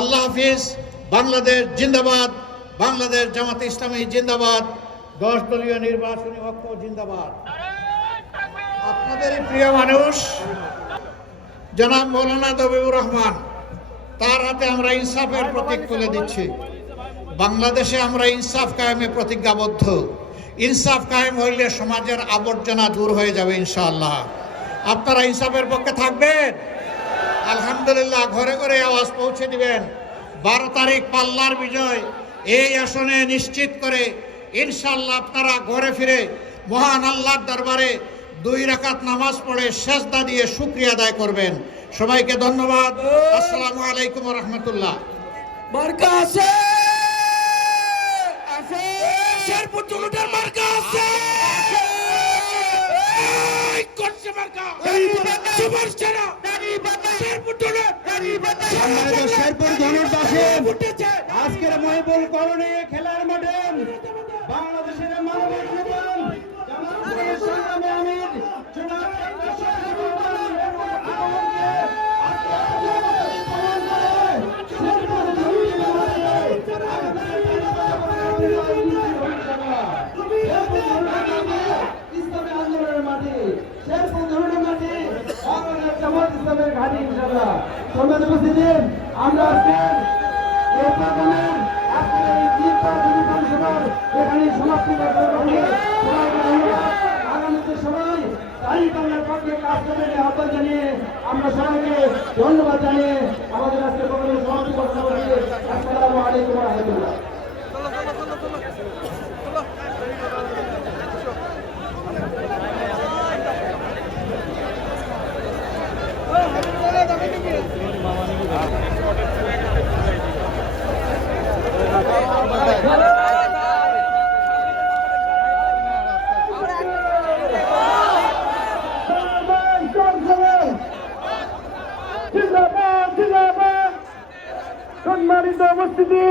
আল্লাহ হাফিজ। বাংলাদেশ জিন্দাবাদ, বাংলাদেশ জামাতে ইসলামী জিন্দাবাদ, 10 দলীয় নির্বাচনী ঐক্য জিন্দাবাদ। আপনাদেরই প্রিয় মানুষ জনাব মৌলানা দবিবুর রহমান, তার হাতে আমরা ইনসাফের প্রতীক তুলে দিচ্ছি। বাংলাদেশে আমরা ইনসাফ কায়েমে প্রতিজ্ঞাবদ্ধ। ইনসাফ কায়েম হইলে সমাজের আবর্জনা দূর হয়ে যাবে ইনশাআল্লাহ। আপনারা ইনসাফের পক্ষে থাকবেন? আলহামদুলিল্লাহ, ঘরে ঘরে আওয়াজ পৌঁছে দিবেন। 12 তারিখ পাল্লার বিজয় এই আসনে নিশ্চিত করে ইনশাআল্লাহ আপনারা ঘরে ফিরে মহান আল্লাহর দরবারে 2 রাকাত নামাজ পড়ে সেজদা দিয়ে শুকরিয়া আদায় করবেন। সবাইকে ধন্যবাদ। আসসালামু আলাইকুম ওয়া রাহমাতুল্লাহ। মার্কা আছে, আছে শেরপুর জুলুটের মার্কা আছে, এই করছে মার্কা সুভাষ ছাড়া শেরপুর জুলুট আমাদের শেরপুর জুলুট বাসে আজকের মহিবুল করণে খেলার মাঠে বাংলাদেশের মানবিক নেতা জামাতের সংগ্রামী আমির জনাব আমরা এখানে সমাপ্তি আগামীতে সবাই বাংলার পক্ষে কাজ করবেন আহ্বান জানিয়ে আমরা সবাইকে ধন্যবাদ জানিয়ে আমাদের আজকে প্রোগ্রামে সমাপ্তি করতে পারি। আসসালামু আলাইকুম ওয়া রাহমাতুল্লাহ। সম্মানিত উপস্থিতি।